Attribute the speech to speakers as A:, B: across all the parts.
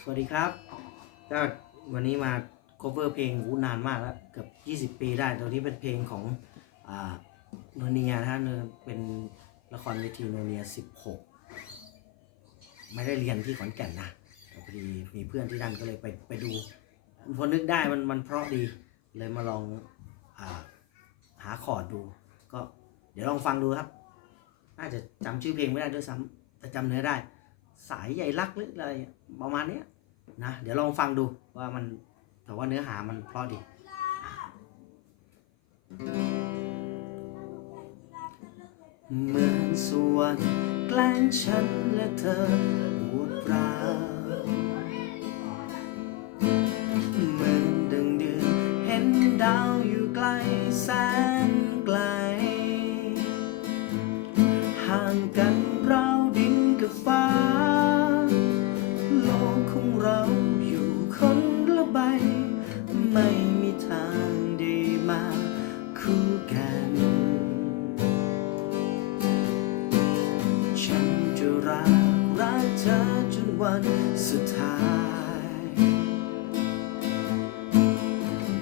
A: สวัสดีครับก็วันนี้มา cover เพลงอู้นานมากแล้วเกือบ20 ปีได้ตัวนี้เป็นเพลงของโนเนียนะฮะเนเป็นละครเวทีโนเนีย 16 ไม่ได้เรียนที่ขอนแก่นนะแต่พอดีมีเพื่อนที่นั่นก็เลยไปไปดูพอนึกได้มันมันเพราะดีเลยมาลองอาหาคอร์ดดู ก็เดี๋ยวลองฟังดูครับ น่าจะจำชื่อเพลงไม่ได้ด้วยซ้ำแต่จำเนื้อได้ สายใหญ่รักหรืออะไรประมาณเนี้ยนะเดี๋ยวลองฟังดูว่ามันแต่ว่าเนื้อหามันเพราะดีเหมือนสวรรค์แกล้งฉันและเธอ วันสุดท้าย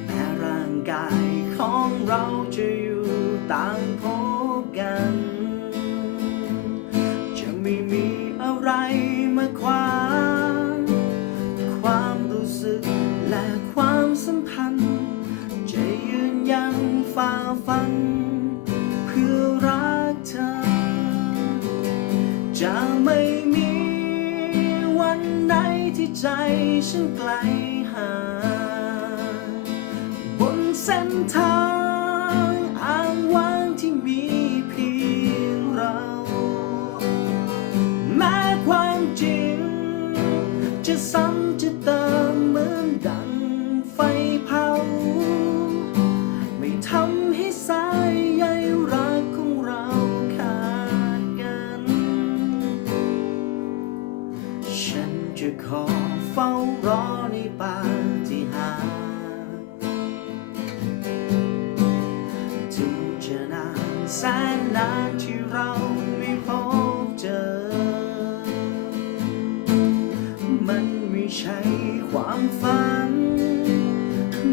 A: แม้ร่างกายของเราจะอยู่ต่างพบกัน จะไม่มีอะไรมาขวางความรู้สึกและความสัมพันธ์ จะยืนยังฝ่าฟัน ที่ใจฉันไกลห่างบนเส้นทางอ้างว้างที่มีเพียงเราแม้ความจริงจะซ้ ฉันจะขอเฝ้ารอในปาฏิหาริย์ถึงจะนานแสนนานที่เราไม่พบเจอ มันไม่ใช่ความฝัน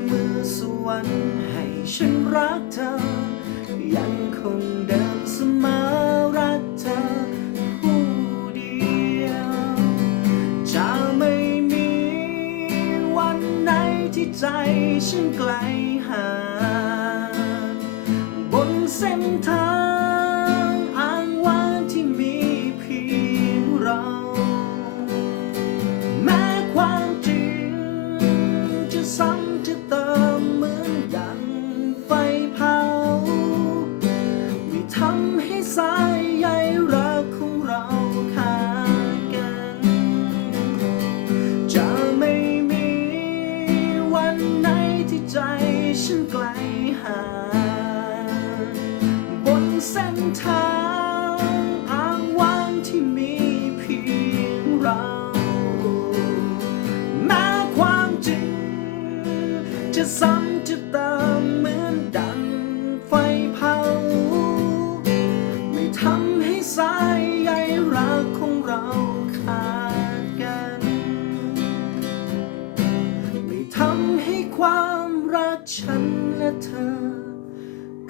A: เมื่อสวรรค์ให้ฉันรักเธอ ใจฉันไกลห่าง ทางอ้างว้างที่มีเพียงเรา แม้ความจริง จะซ้ำจะเติมเหมือนดังไฟเผา ไม่ทำให้สายใยรักของเราขาดกัน ไม่ทำให้ความรักฉันและเธอ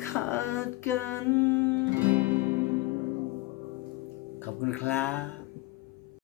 A: ขาดกัน คุณครับ